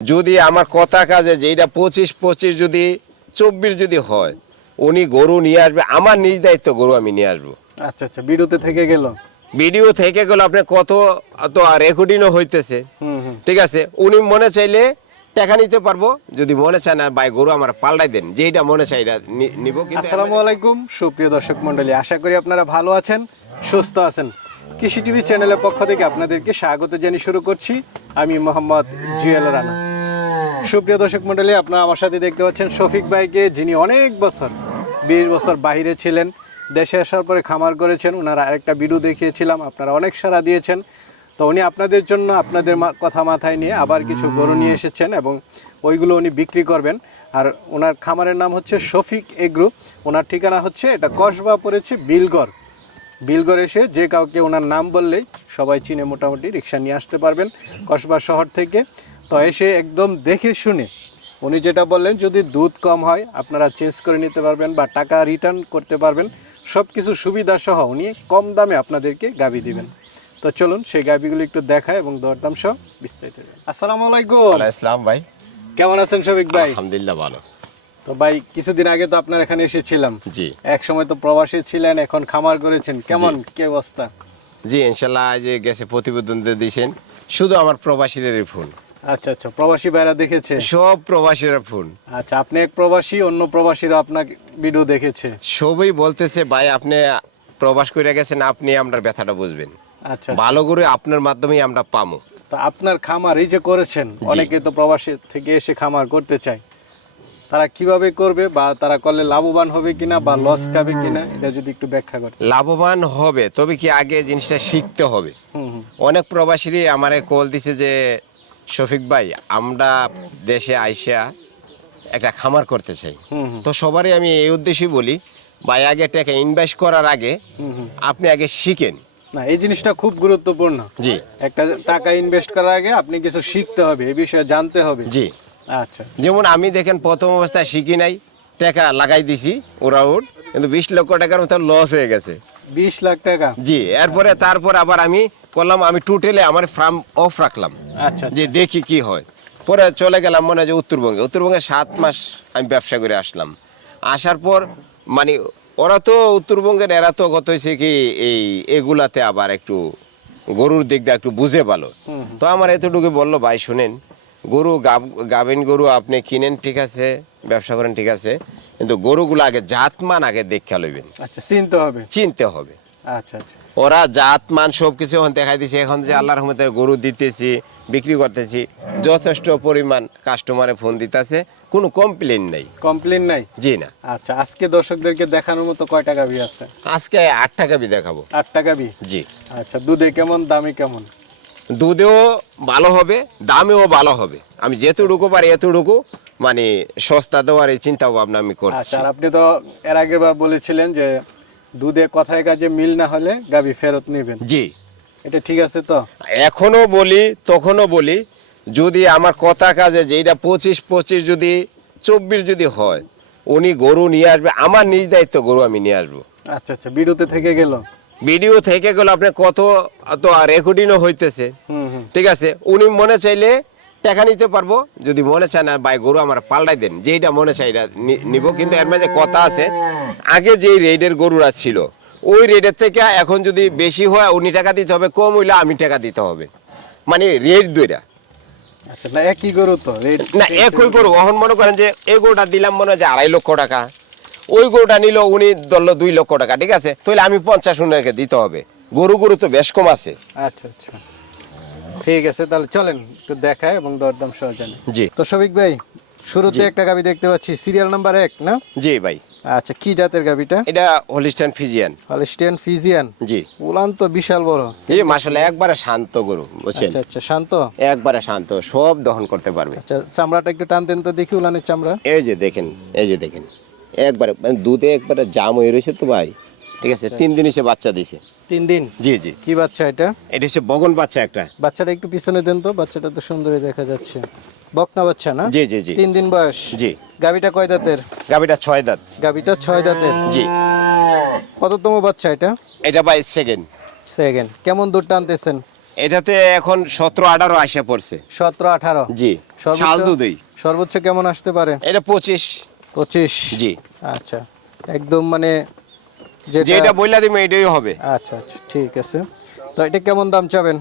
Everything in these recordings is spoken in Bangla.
যদি আমার কথা কাজে যেটা পঁচিশ পঁচিশ যদি চব্বিশ যদি হয় উনি গরু নিয়ে আসবে আমার নিজ দায়িত্ব গরু আমি নিয়ে আসব। আচ্ছা আচ্ছা বিরুতে থেকে গেল। ভিডিও থেকে গেল আপনি কত তো রেকর্ডিংও হইতেছে। ঠিক আছে উনি মনে চাইলে টাকা নিতে পারব যদি মনে চায় না ভাই গরু আমার পাল্টাই দেন যেটা মনে চাই এটা নিব কিন্তু আসসালামু আলাইকুম সুপ্রিয় দর্শক মণ্ডলী আশা করি আপনারা ভালো আছেন সুস্থ আছেন। কৃষি টিভি চ্যানেলের পক্ষ থেকে আপনাদেরকে স্বাগত জানিয়ে শুরু করছি। আমি মোহাম্মদ জুয়েল রানা। সুপ্রিয় দর্শক মণ্ডলী, আপনারা আমার সাথে দেখতে পাচ্ছেন শফিক ভাইকে, যিনি অনেক বছর, বিশ বছর বাইরে ছিলেন, দেশে আসার পরে খামার করেছেন, ওনারা আরেকটা ভিডিও দেখিয়েছিলাম, আপনারা অনেক সারা দিয়েছেন। তো উনি আপনাদের জন্য আপনাদের কথা মাথায় নিয়ে আবার কিছু গরু নিয়ে এসেছেন এবং ওইগুলো উনি বিক্রি করবেন। আর ওনার খামারের নাম হচ্ছে শফিক এগ্রু, ওনার ঠিকানা হচ্ছে, এটা কসবা পড়েছে বিলগড়। বিলগড় এসে যে কাউকে ওনার নাম বললেই সবাই চিনে মোটামুটি, রিক্সা নিয়ে আসতে পারবেন। কসবা শহর থেকে তো এসে একদম দেখে শুনে। উনি যেটা বললেন যদি দুধ কম হয় আপনারা চেঞ্জ করে নিতে পারবেন বা টাকা রিটার্ন করতে পারবেন। সব কিছু সুবিধা সহ উনি কম দামে আপনাদেরকে গাবি দিবেন। তো চলুন সেই গাবিগুলো একটু দেখায় এবং দরদাম সহ বিস্তারিত। আসসালামু আলাইকুম। আলাইকুম ইসলাম ভাই। কেমন আছেন শফিক ভাই? আলহামদুলিল্লাহ ভালো। তো ভাই কিছুদিন আগে তো আপনার এখানে এসেছিলাম। জি। এক সময় তো প্রবাসী ছিলেন এখন খামার করেছেন। কেমন কি অবস্থা? জি ইনশাল্লাহ যে গেছে প্রতিবেদন দিয়ে দিয়েছেন। শুধু আমার প্রবাসীদের ফোন। আচ্ছা আচ্ছা প্রবাসী ভাইরা দেখেছে? সব প্রবাসীরা ফোন। আচ্ছা আপনি এক প্রবাসী অন্য প্রবাসীরা আপনার ভিডিও দেখেছে? সবই বলতেছে ভাই আপনি প্রবাস করে গেছেন আপনি আমরা ব্যথাটা বুঝবেন। আচ্ছা। ভালো করে আপনার মাধ্যমেই আমরা পামো। তা আপনার খামার এই যে করেছেন অনেকে তো প্রবাসী থেকে এসে খামার করতে চায়। তারা কীভাবে করবে বা তারা করলে লাভবান হবে কিনা বা লস খাবে কিনা এটা যদি একটু ব্যাখ্যা করতে লাভবান হবে তবে কি আগে জিনিসটা শিখতে হবে। অনেক প্রবাসীরই আমারে কল দিছে যে শফিক ভাই আমরা দেশে আইসা একটা খামার করতে চাই। তো সবারই আমি এই উদ্দেশ্যে বলি ভাই আগে টাকা ইনভেস্ট করার আগে আপনি আগে শিখেন। না এই জিনিসটা খুব গুরুত্বপূর্ণ। জি। একটা টাকা ইনভেস্ট করার আগে আপনি কিছু শিখতে হবে এই বিষয়ে জানতে হবে। জি। আচ্ছা। যেমন আমি দেখেন প্রথম অবস্থায় শিখি নাই টাকা লাগাই দিছি ওরা ওর কিন্তু বিশ লক্ষ টাকার মতো লস হয়ে গেছে। বিশ লাখ টাকা। জি এরপরে তারপর আবার আমি করলাম আমি টোটালে আমার ফার্ম অফ রাখলাম। যে দেখি কি হয়। পরে চলে গেলাম মনে হয় যে উত্তরবঙ্গে। উত্তরবঙ্গে সাত মাস আমি ব্যবসা করে আসলাম। আসার পর মানে ওরা তো উত্তরবঙ্গের এরা তো কত হয়েছে কি এই এগুলাতে আবার একটু গরুর দিক দিয়ে একটু বুঝে ভালো। তো আমার এতটুকু বলল ভাই শুনেন গরু গাব- গাভিন গরু আপনি কিনেন ঠিক আছে ব্যবসা করেন ঠিক আছে কিন্তু গরুগুলো আগে জাতমান আগে দেখা লইবেন। আচ্ছা চিনতে হবে। চিনতে হবে। আচ্ছা আচ্ছা। ওরা জাত মান সব কিছু এখন দেখাই দিছে। এখন যে আল্লাহর রহমতে গরু দিতেছি বিক্রি করতেছি। যথেষ্ট পরিমাণ কাস্টমারে ফোন দিতেছে কোনো কমপ্লেন নাই। কমপ্লেন নাই? জি না। আচ্ছা আজকে দর্শকদেরকে দেখানোর মতো কয় টাকা বি আছে? আজকে আট টাকা বি দেখাবো। আট টাকা বি জি। আচ্ছা দুধে কেমন দামে কেমন? দুধেও ভালো হবে দামেও ভালো হবে। আমি যেতটুকু পারি এতটুকু মানে সস্তা দেওয়ার এই চিন্তা ভাবনা আমি করছি। আচ্ছা আপনি তো এর আগে বলেছিলেন যে দুধে কথায় কাজে মিল না হলে গাবি ফেরত নেবেন। জি। এটা ঠিক আছে তো? এখনও বলি তখনও বলি যদি আমার কথা কাজে যেটা পঁচিশ পঁচিশ যদি চব্বিশ যদি হয় উনি গরু নিয়ে আসবে আমার নিজ দায়িত্ব গরু আমি নিয়ে আসব। আচ্ছা আচ্ছা বিরুতে থেকে গেল? ভিডিও থেকে গেল আপনি কত তো রেকর্ডিংও হইতেছে। ঠিক আছে উনি মনে চাইলে টাকা নিতে পারব যদি মনে চায় না ভাই গরু আমার পাল্টাই দেন যেইটা মনে চাই এটা নিব কিন্তু এর মাঝে কথা আছে আগে যেই রেডের গরুরা ছিল ওই রেটের থেকে এখন যদি বেশি হয় উনি টাকা দিতে হবে কম হইলে আমি টাকা দিতে হবে। মানে রেট দুইটা। আচ্ছা না একই গরু তো না একই গরু। এখন মনে করেন যে এই গরুটা দিলাম মনে হয় যে আড়াই লক্ষ টাকা। ওই গরুটা নিল উনি ধরলো দুই লক্ষ টাকা ঠিক আছে? তাহলে আমি পঞ্চাশ উনাকে দিতে হবে। গরু গরু তো বেশ কম আছে। আচ্ছা আচ্ছা। ঠিক আছে তাহলে চলেন একটু দেখায় এবং দরদাম সহ জানি। জি। তো সবিক ভাই শুরুতে একটা গাবি দেখতে পাচ্ছি সিরিয়াল নাম্বার এক না? জি ভাই। আচ্ছা কি জাতের গাবিটা? এটা হলিস্টান ফিজিয়ান হলিস্টিয়ান ফিজিয়ান জি। উলান তো বিশাল বড়। জি মাসাল্লাহ একবারে শান্ত গরু বুঝছেন? আচ্ছা আচ্ছা শান্ত? একবারে শান্ত সব দহন করতে পারবে। আচ্ছা চামড়াটা একটু টান দেন তো দেখি উলানের চামড়া। এই যে দেখেন এই যে দেখেন। একবারে মানে দুধে একবারে জাম হয়ে রয়েছে তো ভাই। ঠিক আছে তিন দিন এসে বাচ্চা দিছে তিন দিন? জি জি। কি বাচ্চা এটা? এটা হচ্ছে বগন বাচ্চা একটা। বাচ্চাটা একটু পিছনে দেন তো বাচ্চাটা তো সুন্দরই দেখা যাচ্ছে। বকনা বাচ্চা না? জি জি জি। তিন দিন বয়স। জি। গাবিটা কয় দাঁতের? গাবিটা ছয় দাঁত। গাবিটা ছয় দাঁতের? জি। কততম বাচ্চা এটা? এটা ভাই সেকেন্ড সেকেন্ড কেমন দুধ টানতেছেন? এটাতে এখন সতেরো আঠারো আসে পড়ছে। সতেরো আঠারো? জি। শাল দুধই। সর্বোচ্চ কেমন আসতে পারে? এটা পঁচিশ। পঁচিশ? জি। আচ্ছা। একদম মানে যেটা যেটা বইলা দিবে এটাই হবে। আচ্ছা আচ্ছা। ঠিক আছে। তো এটা কেমন দাম চাবেন?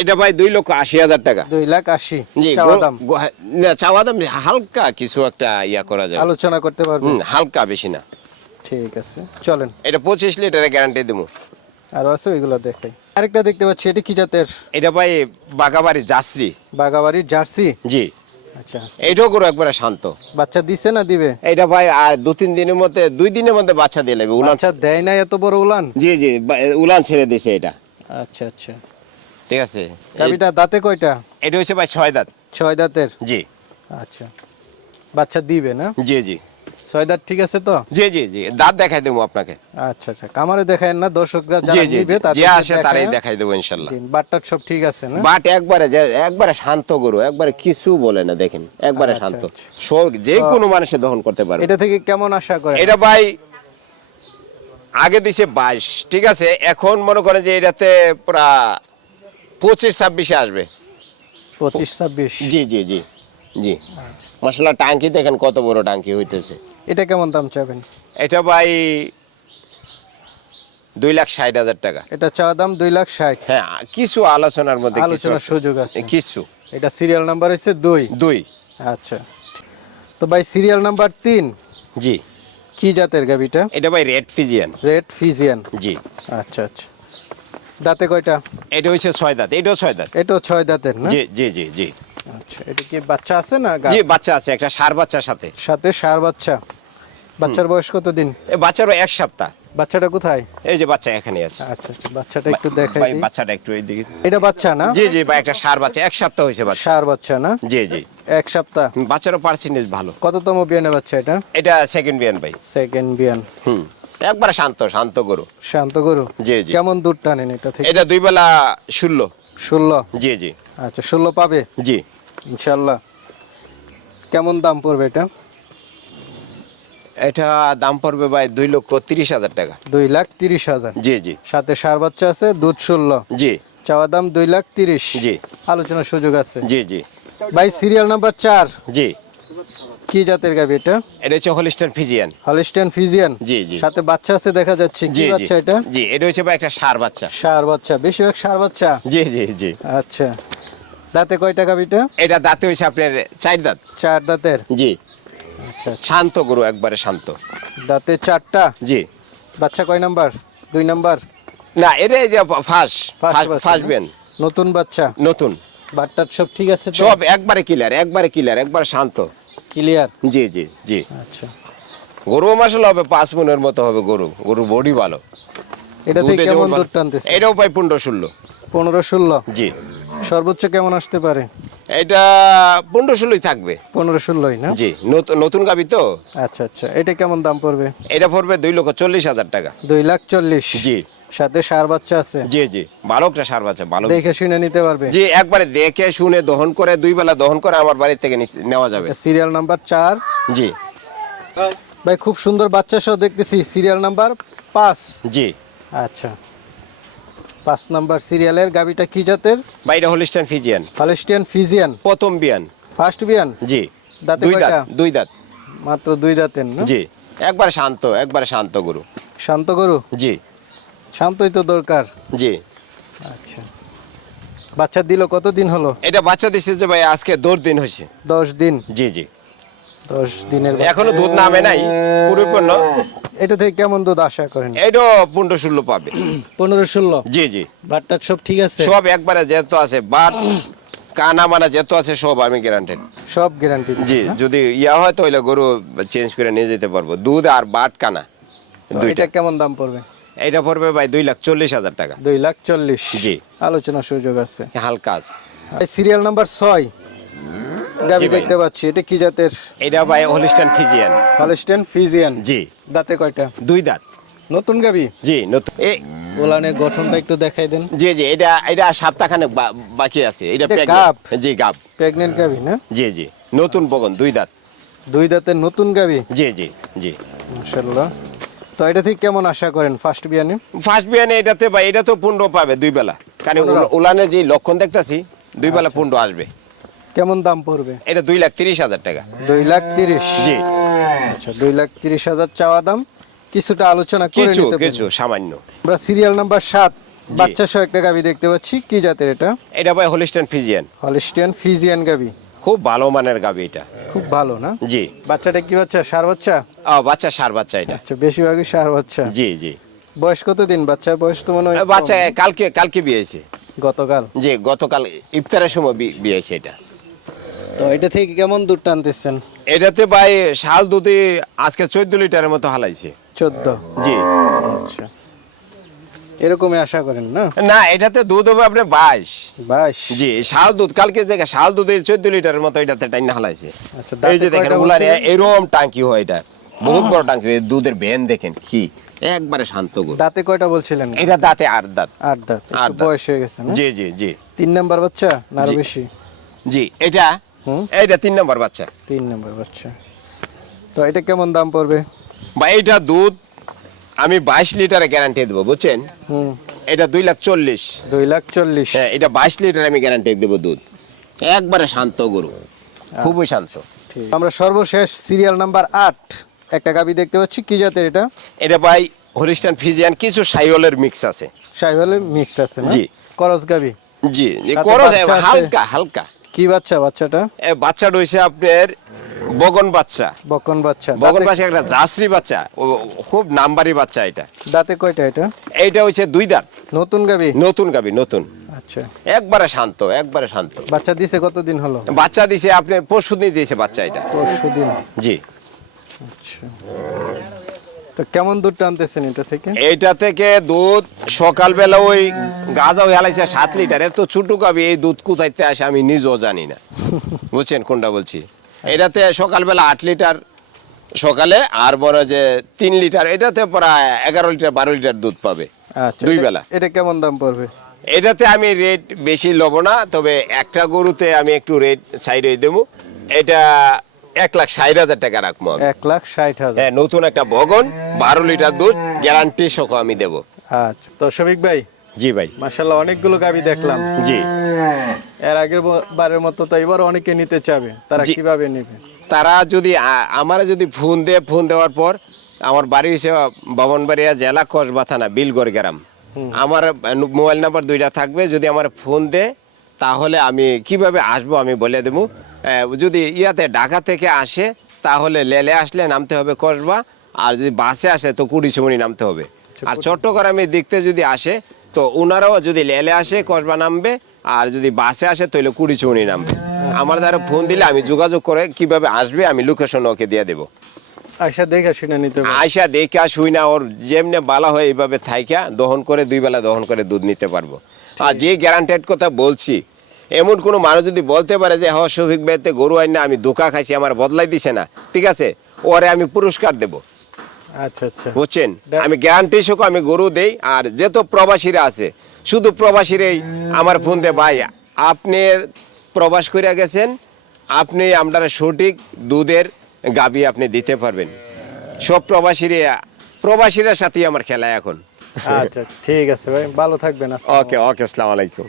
এটা ভাই দুই লক্ষ আশি হাজার টাকা। দুই লাখ আশি। জি চাওয়া দাম? দাম হালকা কিছু একটা ইয়া করা যায় আলোচনা করতে পারবেন? হালকা বেশি না। ঠিক আছে চলেন। এটা পঁচিশ লিটারের গ্যারান্টি দেবো আরও আছে ওইগুলো দেখাই। আরেকটা দেখতে পাচ্ছি এটা কি জাতের? এটা ভাই বাগাবাড়ি জাসরি বাগাবাড়ির জার্সি? জি। আচ্ছা। এটাও করো একবারে শান্ত। বাচ্চা দিছে না দিবে? এটা ভাই আর দু তিন দিনের মধ্যে দুই দিনের মধ্যে বাচ্চা দিয়ে লাগবে উলান দেয় না এত বড় উলান? জি জি উলান ছেড়ে দিছে এটা। আচ্ছা আচ্ছা। ঠিক আছে। গাবিটা দাঁতে কয়টা? এটা হচ্ছে ভাই ছয় দাঁত। ছয় দাঁতের? জি। আচ্ছা। বাচ্চা দিবে না? জি জি। ছয় দাঁত ঠিক আছে তো? জি জি জি। দাঁত দেখাই দেবো আপনাকে। আচ্ছা আচ্ছা। কামারে দেখায় না দর্শকরা যারা। নিবে যে আসে তারাই দেখাই দেবো ইনশাল্লাহ। দিন বাটটার সব ঠিক আছে না? বাট একবারে যে একবারে শান্ত গরু একবারে কিছু বলে না দেখেন। একবারে আচ্ছা, শান্ত। আচ্ছা। সব যে কোনো মানুষে দহন করতে পারবে। এটা থেকে কেমন আশা করে এটা ভাই আগে দিছে বাইশ ঠিক আছে? এখন মনে করেন যে এটাতে পুরা পঁচিশ ছাব্বিশে আসবে। পঁচিশ ছাব্বিশ। জি জি জি জি। মশলা টাঙ্কি দেখেন কত বড় টাঙ্কি হইতেছে। এটা কেমন দাম চাবেন? এটা ভাই দুই লাখ ষাট হাজার টাকা। এটা চাওয়া দাম দুই লাখ ষাট। হ্যাঁ কিছু আলোচনার মধ্যে আলোচনার সুযোগ আছে। কিছু। এটা সিরিয়াল নাম্বার হচ্ছে দুই। দুই। আচ্ছা। তো ভাই সিরিয়াল নাম্বার তিন। জি। কি জাতের গাবিটা এটা ভাই রেড ফিজিয়ান। Red Fijian. জি। আচ্ছা আচ্ছা। দাঁতে কয়টা? এটা হচ্ছে ছয় দাঁত এটাও ছয় দাঁত। এটাও ছয় দাঁতের না? জি জি জি জি। আচ্ছা এটা কি বাচ্চা আছে না জি বাচ্চা আছে একটা সার বাচ্চার সাথে। সাথে সার বাচ্চা। বাচ্চার বয়স কত দিন? এ বাচ্চারও এক সপ্তাহ। বাচ্চাটা কোথায়? এই যে বাচ্চা এখানে আছে। আচ্ছা আচ্ছা বাচ্চাটা একটু দেখাই ভাই বাচ্চাটা একটু এইদিকে। এটা বাচ্চা না? জি জি ভাই একটা সার বাচ্চা এক সপ্তাহ হয়েছে বাচ্চা। সার বাচ্চা না? জি জি। এক সপ্তাহ। বাচ্চারও পার্সেন্টেজ ভালো। কততম বিয়ানে বাচ্চা এটা? এটা সেকেন্ড বিয়ান ভাই। সেকেন্ড বিয়ান। হুম। একবারে শান্ত শান্ত গরু। শান্ত গরু? জি জি। কেমন দুধ টানেন এটা থেকে? এটা দুই বেলা ষোলো। ষোলো? জি জি। আচ্ছা ষোলো পাবে? জি। ইনশাল্লাহ কেমন দাম পড়বে এটা? এটা দাম পড়বে ভাই দুই লক্ষ তিরিশ হাজার টাকা। দুই লাখ তিরিশ হাজার? জি জি। সাথে সার বাচ্চা আছে দুধ ষোলো। জি। চাওয়া দাম দুই লাখ তিরিশ। জি। আলোচনার সুযোগ আছে। জি জি। ভাই সিরিয়াল নাম্বার চার। জি। কি জাতের গাবি এটা? এটা হচ্ছে হলিস্টান ফিজিয়ান হলিস্টিয়ান ফিজিয়ান জি, জি। সাথে বাচ্চা আছে দেখা যাচ্ছে কি বাচ্চা এটা? জি এটা হচ্ছে ভাই একটা সার বাচ্চা। সার বাচ্চা বেশিরভাগ সার বাচ্চা? জি জি জি। আচ্ছা। দাঁতে কয় টাকা বিটা এটা দাঁতে হয়েছে আপনার চার দাঁত। চার দাঁতের? জি। আচ্ছা শান্ত গরু একবারে শান্ত। দাঁতে চারটা? জি। বাচ্চা কয় নাম্বার? দুই নাম্বার? না এটা ফাঁস ফাঁস বেন নতুন বাচ্চা? নতুন। বাটটার সব ঠিক আছে সব একবারে ক্লিয়ার একবারে ক্লিয়ার একবারে শান্ত। ক্লিয়ার জি জি জি। আচ্ছা। গরু মাসাল হবে পাঁচ মনের মতো হবে গরু। গরু বডি ভালো। এটা থেকে কেমন দুধ টানতেছে? এটাও পাই পনেরো ষোলো। পনেরো ষোলো? জি। সর্বোচ্চ কেমন আসতে পারে? এটা পনেরো ষোলোই থাকবে। পনেরো ষোলোই না? জি। নতুন নতুন গাবি তো? আচ্ছা আচ্ছা। এটা কেমন দাম পড়বে? এটা পড়বে দুই লক্ষ চল্লিশ হাজার টাকা। দুই লাখ চল্লিশ। জি। সাথে সার বাচ্চা আছে। জি জি। ভালো একটা সার বাচ্চা ভালো দেখে শুনে নিতে পারবে। জি একবারে দেখে শুনে দহন করে দুই বেলা দহন করে আমার বাড়ি থেকে নেওয়া যাবে। সিরিয়াল নাম্বার চার। জি। ভাই খুব সুন্দর বাচ্চা সহ দেখতেছি সিরিয়াল নাম্বার পাঁচ। জি। আচ্ছা। পাঁচ নাম্বার সিরিয়ালের গাবিটা কি জাতের? বাইরে হলিস্টান ফিজিয়ান। ফালেস্টিয়ান ফিজিয়ান। প্রথম বিয়ান। ফার্স্ট বিয়ান? জি। দাঁতে দুই দাঁত দুই দাঁত। মাত্র দুই দাঁতের জি। একবারে শান্ত একবারে শান্ত গরু। শান্ত গরু? জি। শান্তই তো দরকার। জি। আচ্ছা। বাচ্চা দিল কতদিন হলো? এটা বাচ্চা দিছে যে ভাই আজকে দৌড় দিন হয়েছে। দশ দিন? জি জি। দশ দিনের এখনও দুধ নামে নাই পরিপূর্ণ। এটা থেকে কেমন দুধ আশা করেন? এটাও পনেরো ষোলো পাবে। পনেরো ষোলো? জি জি। বাটটার সব ঠিক আছে? সব একবারে যেত আছে বাট কানা মানা যেত আছে সব আমি গ্যারান্টেড সব গ্যারান্টি জি যদি ইয়া হয় তো ওইলে গরু চেঞ্জ করে নিয়ে যেতে পারব। দুধ আর বাট কানা দুইটা। কেমন দাম পড়বে? এটা পড়বে ভাই দুই লাখ চল্লিশ হাজার টাকা। দুই লাখ চল্লিশ। জি। আলোচনা সুযোগ আছে। হালকা আছে। সিরিয়াল নাম্বার ছয়। গাবি দেখতে পাচ্ছি এটা কি জাতের? এটা ভাই হলিস্টান ফিজিয়ান হলস্টেন ফিজিয়ান জি। দাঁতে কয়টা? দুই দাঁত। নতুন গাবি? জি নতুন। এ ওলানের গঠনটা একটু দেখাই দেন। জি জি এটা এটা সপ্তাহখানেক বা- বাকি আছে। এটা গাব? জি গাব। প্রেগনেন্ট গাবি না? জি জি। নতুন বগন দুই দাঁত। দুই দাঁতের নতুন গাবি? জি জি জি। মাশাল্লাহ তো এটা থেকে কেমন আশা করেন ফার্স্ট বিয়ানে ফার্স্ট বিয়ানে এটাতে ভাই এটা তো পনেরো পাবে দুই বেলা। কারণ উলানে যে লক্ষণ দেখতাছি দুই বেলা পনেরো আসবে। কেমন দাম পড়বে? এটা দুই লাখ তিরিশ হাজার টাকা। দুই লাখ তিরিশ? জি। আচ্ছা দুই লাখ তিরিশ হাজার চাওয়া দাম। কিছুটা আলোচনা করে কিছু কিছু সামান্য। আমরা সিরিয়াল নাম্বার সাত বাচ্চা সহ একটা গাবি দেখতে পাচ্ছি। কি জাতের এটা? এটা ভাই হোলিস্টান ফিজিয়ান হলিস্টিয়ান ফিজিয়ান গাবি। খুব ভালো মানের গাবি এটা। খুব ভালো না? জি। বাচ্চাটা কি বাচ্চা? সার বাচ্চা? আ, বাচ্চা সার বাচ্চা এটা। আচ্ছা বেশিরভাগই সার বাচ্চা। জি জি। বয়স কত দিন বাচ্চার বয়স তো মনে হয় বাচ্চা কালকে কালকে বিয়েছে গতকাল? জি গতকাল ইফতারের সময় বিয়েছে এটা। তো এটা থেকে কেমন দুধ টানতেছেন? এটাতে ভাই শাল দুধে আজকে চোদ্দ লিটারের মতো হালাইছে। চোদ্দ? জি। আচ্ছা। এরকমই আশা করেন না? না এটাতে দুধ হবে আপনার বাইশ। বাইশ? জি শাল দুধ কালকে দেখে শাল দুধের চোদ্দ লিটারের মতো এটাতে টাইনা হালাইছে। আচ্ছা, এই যে দেখেন এরকম টাঙ্কি হয় এটা। বহুত বড় টাঙ্কি দুধের ভ্যান দেখেন কি একবারে শান্ত গরু। দাঁতে কয়টা বলছিলেন? এটা দাঁতে আট দাঁত। আট দাঁত আট। বয়স হয়ে গেছে জি জি জি। তিন নাম্বার বাচ্চা না বেশি? জি এটা? হুম। এইটা তিন নম্বর বাচ্চা। তিন নাম্বার বাচ্চা। তো এটা কেমন দাম পড়বে? বা এইটা দুধ আমি বাইশ লিটারে গ্যারান্টি দেবো বুঝছেন? এটা দুই লাখ চল্লিশ। দুই লাখ চল্লিশ। হ্যাঁ এটা বাইশ লিটার আমি গ্যারান্টি দেবো দুধ। একবারে শান্ত গরু খুবই শান্ত। আমরা সর্বশেষ সিরিয়াল নাম্বার আট একটা গাবি দেখতে পাচ্ছি কি জাতের এটা? এটা ভাই হরিস্টান ফিজিয়ান কিছু সাইওলের মিক্স আছে। সাইভালের মিক্সড আছে জি। করস গাবি। জি জি সাথে করো বাচ্চা আছে? হালকা হালকা। কি বাচ্চা বাচ্চাটা? এ বাচ্চা রয়েছে আপনার বগন বাচ্চা। বগন বাচ্চা। বগন বাচ্চা একটা জাসরি বাচ্চা। খুব নাম্বারি বাচ্চা এটা। দাঁতে কয়টা এটা? এইটা হচ্ছে দুই দাঁত। নতুন গাবি? নতুন গাবি নতুন। আচ্ছা। একবারে শান্ত একবারে শান্ত। বাচ্চা দিছে কতদিন হলো? বাচ্চা দিছে আপনি পরশু দিন দিয়েছে বাচ্চা এটা। পরশু দিন জি। আচ্ছা। তো কেমন দুধ টানতেছেন এটা থেকে? এইটা থেকে দুধ সকালবেলা ওই গাঁজা হালাইছে সাত লিটার। এত ছোট গাবি এই দুধ কোথাইতে আসে আমি নিজেও জানি না। বুঝছেন কোনটা বলছি? এটাতে সকালবেলা আট লিটার সকালে আর বড় যে তিন লিটার এটাতে প্রায় এগারো লিটার বারো লিটার দুধ পাবে। আচ্ছা দুই বেলা। এটা কেমন দাম পড়বে? এটাতে আমি রেট বেশি লব না তবে একটা গরুতে আমি একটু রেট সাইডে দেবো। এটা এক লাখ ষাট হাজার টাকা রাখব এক লাখ ষাট হাজার। হ্যাঁ নতুন একটা বগন বারো লিটার দুধ গ্যারান্টি সহ আমি দেবো। আচ্ছা তো শফিক ভাই জি ভাই। মাসাল্লাহ অনেকগুলো গাবি দেখলাম। জি। এর আগের বারের মতো তো এবার অনেকে নিতে চাবে। তারা কীভাবে নেবে? তারা যদি আমার যদি ফোন দেয় ফোন দেওয়ার পর আমার বাড়ি হচ্ছে বামনবাড়িয়া জেলা কসবা থানা বিলগড় গ্রাম। আমার মোবাইল নাম্বার দুইটা থাকবে। যদি আমার ফোন দেয় তাহলে আমি কীভাবে আসব আমি বলে দেবো। যদি ইয়াতে ঢাকা থেকে আসে তাহলে লেলে আসলে নামতে হবে কসবা। আর যদি বাসে আসে তো কুড়িচুমনি নামতে হবে। আর চট্টগ্রামের দিকতে যদি আসে তো ওনারাও যদি লেলে আসে কসবা নামবে আর যদি বাসে আসে তাহলে কুড়িচুমনি নামবে আমার দ্বারা ফোন দিলে আমি যোগাযোগ করে কীভাবে আসবে আমি লোকেশন ওকে দিয়ে দেবো। আয়সা দেখে শুনে নিতে আয়সা দেখা ওর যেমনে বালা হয় এইভাবে থাইকা দহন করে দুই বেলা দহন করে দুধ নিতে পারব। আর যে গ্যারান্টেড কথা বলছি এমন কোনো মানুষ যদি বলতে পারে যে হ শফিক ভাইতে গরু আইন না আমি ধোকা খাইছি আমার বদলাই দিছে না। ঠিক আছে ওরে আমি পুরস্কার দেব। আচ্ছা আচ্ছা। বুঝছেন? আমি গ্যারান্টি সহ আমি গরু দেই আর যেত প্রবাসীরা আছে শুধু প্রবাসীরাই আমার ফোন দে ভাই। আপনি প্রবাস করে গেছেন আপনি আপনারা সঠিক দুধের গাবি আপনি দিতে পারবেন। সব প্রবাসীরা প্রবাসীরা সাথেই আমার খেলা এখন। আচ্ছা ঠিক আছে ভাই ভালো থাকবেন ওকে ওকে আসসালামু আলাইকুম।